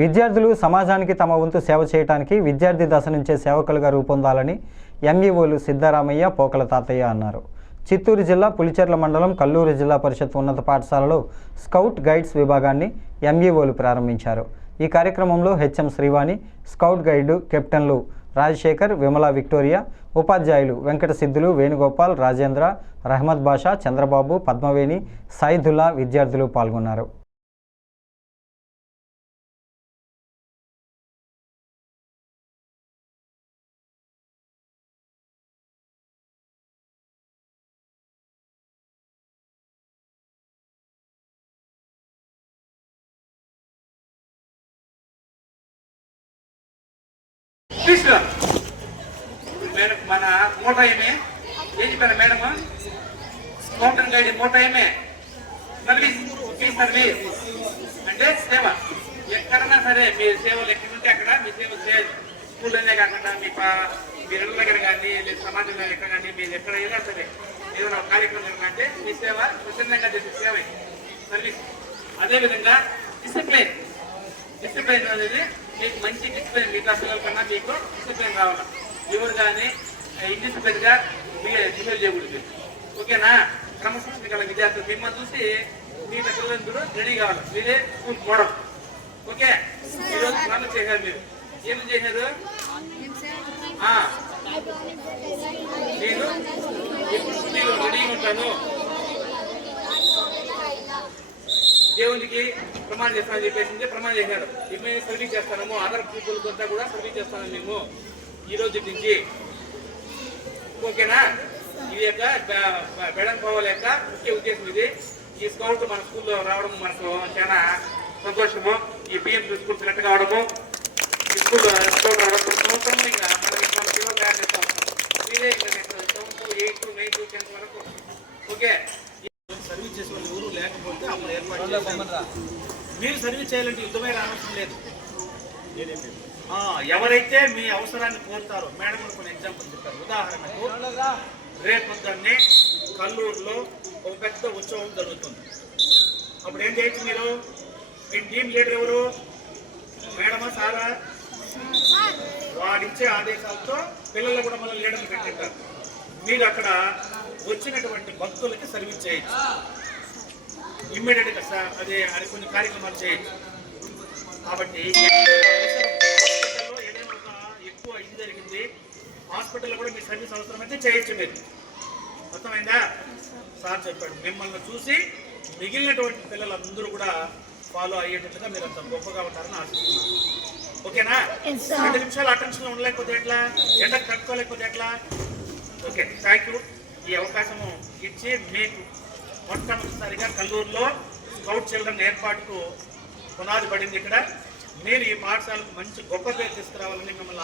విద్యార్థులు సమాజానికి తమ వంతు సేవ చేయడానికి విద్యార్థి దశ నుంచే సేవకులుగా రూపొందాలని ఎంఈఓలు సిద్ధారామయ్య, పోకల తాతయ్య అన్నారు. చిత్తూరు జిల్లా పులిచెర్ల మండలం కల్లూరు జిల్లా పరిషత్ ఉన్నత పాఠశాలలో స్కౌట్ గైడ్స్ విభాగాన్ని ఎంఈఓలు ప్రారంభించారు. ఈ కార్యక్రమంలో హెచ్ఎం శ్రీవాణి, స్కౌట్ గైడ్ కెప్టెన్లు రాజశేఖర్, విమలా విక్టోరియా, ఉపాధ్యాయులు వెంకట సిద్ధులు, వేణుగోపాల్, రాజేంద్ర, రహమద్ బాషా, చంద్రబాబు, పద్మవేణి, సైదుల్లా విద్యార్థులు పాల్గొన్నారు. మేడం మన మూట ఏమే ఏం చెప్పారు మేడం? కౌంటర్ గైడ్ మూట ఏమే సర్వీస్ అంటే సేవ. ఎక్కడన్నా సరే మీ సేవలు ఎక్కడుంటే అక్కడ మీ సేవ స్కూల్లోనే కాకుండా మీ ఇళ్ళ దగ్గర కానీ లేదా సమాజంలో ఎక్కడ కానీ మీరు ఎక్కడ అయినా సరే ఏదైనా కార్యక్రమం అంటే మీ సేవ ప్రసన్నంగా చేసే సేవ సర్వీస్. అదేవిధంగా డిసిప్లైన్ అనేది మీకు మంచి డిసిప్లైన్, మిగతా పిల్లల కన్నా మీకు డిసిప్లైన్ రావాలి. ఎవరు కానీ ఇండిసిప్లైన్గా బిహేవ్ చేయకూడదు. ఓకేనా? క్రమశిక్షణ గల విద్యార్థులు మిమ్మల్ని చూసి మిగతా పిల్లలందరూ రెడీ కావాలి. మీరే స్కూల్ మోడల్. ఓకే, ఈరోజు పనులు చేశారు. మీరు ఏమి చేశారు? నేను ఇప్పుడు రెడీగా ఉంటాను, దేవునికి ప్రమాణం చేస్తానని చెప్పేసి ప్రమాణం చేశాడు. మేము సర్వీస్ చేస్తాము, అదర్ పీపుల్ అంతా కూడా సర్వీస్ చేస్తాను మేము ఈ రోజు నుంచి. ఓకేనా? ఇది యొక్క బెడం పోవాలి యొక్క ముఖ్య ఉద్దేశం ఇది. ఈ స్కౌట్ మన స్కూల్లో రావడం మనకు చాలా సంతోషము. ఈ పిఎం స్కూల్ సెలెక్ట్ కావడము, ఈ స్కూల్ స్కౌట్ రావడం సంవత్సరం ఇంకా మనకి పిల్లలు తయారు చేస్తాం. మీరే ఇంకా 8th, 9th, 10th వరకు. ఓకే, సర్వీస్ చేసే వాళ్ళు ఎవరు లేకపోతే అప్పుడు ఏర్పాటు చేస్తాం. మీరు సర్వీస్ చేయాలంటే యుద్ధమే రానవసరం లేదు. ఎవరైతే మీ అవసరాన్ని కోరుతారో, మేడం కొన్ని ఎగ్జాంపుల్ చెప్పారు. ఉదాహరణకు రేపు పొద్దున్నే కల్లూరులో ఒక పెద్ద ఉత్సవం జరుగుతుంది. అప్పుడు ఏం చేయొచ్చు మీరు? మీ టీం లీడర్ ఎవరు? మేడమా, సారా? వాడిచ్చే ఆదేశాలతో పిల్లలు కూడా మళ్ళీ లీడర్లు పెట్టింటారు. మీరు అక్కడ వచ్చినటువంటి భక్తులకి సర్వీస్ చేయొచ్చు. ఇమ్మీడియట్గా అది కొన్ని కార్యక్రమాలు చేయొచ్చు. కాబట్టి హాస్పిటల్లో ఏదైనా ఎక్కువ ఇది జరిగింది, హాస్పిటల్లో కూడా మీ సర్వీస్ అవసరమైతే చేయొచ్చు. మీరు అర్థమైందా? సార్ చెప్పాడు. మిమ్మల్ని చూసి మిగిలినటువంటి పిల్లలందరూ కూడా ఫాలో అయ్యేటట్టుగా మీరు అంత గొప్పగా ఉంటారని ఆశిస్తున్నాను. ఓకేనా? 2 నిమిషాలు అటెన్షన్లో ఉండలేకపోతే ఎట్లా? ఎండకు కట్టుకోలేకపోతే ఎట్లా? Okay, thank you. ఈ అవకాశము ఇచ్చి మీకు మొట్టమొదటిసారిగా కల్లూరులో స్కౌట్ చిల్డ్రన్ ఏర్పాటుకు పునాది పడింది. ఇక్కడ మీరు ఈ పాఠశాలకు మంచి గొప్ప పేరు తీసుకురావాలని మిమ్మల్ని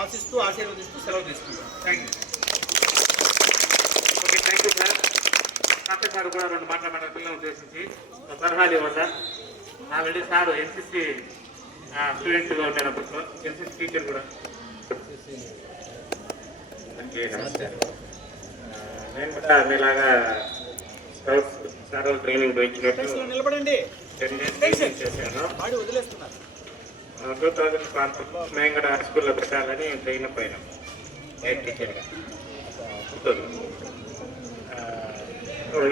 ఆశిస్తూ ఆశీర్వదిస్తూ సెలవు తీసుకుంటాను. Thank you. Okay, thank you sir. Doctor sir కూడా 2 మాట్లాడారు పిల్లలు ఉద్దేశించి సలహాలు ఇవ్వాలి. ఆల్రెడీ సార్ ఎన్సీసీ స్టూడెంట్గా ఉంటారు, అప్పట్లో ఎన్సీసీ టీచర్ కూడా. నేను కూడా మీలాగా స్కౌట్స్ సార్ ట్రైనింగ్ పోయించినట్టు నిలబడండి 10 days చేశాను. 2004లో మేము కూడా స్కూల్లో పెట్టాలని ట్రైన్ అప్ అయినాం హెడ్ టీచర్గా.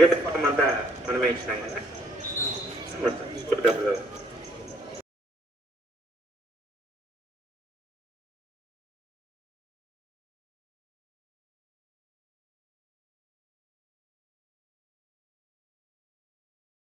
యూనిఫామ్ అంతా మనమే ఇచ్చినాం కదా, మొత్తం స్కూల్ డబ్బులు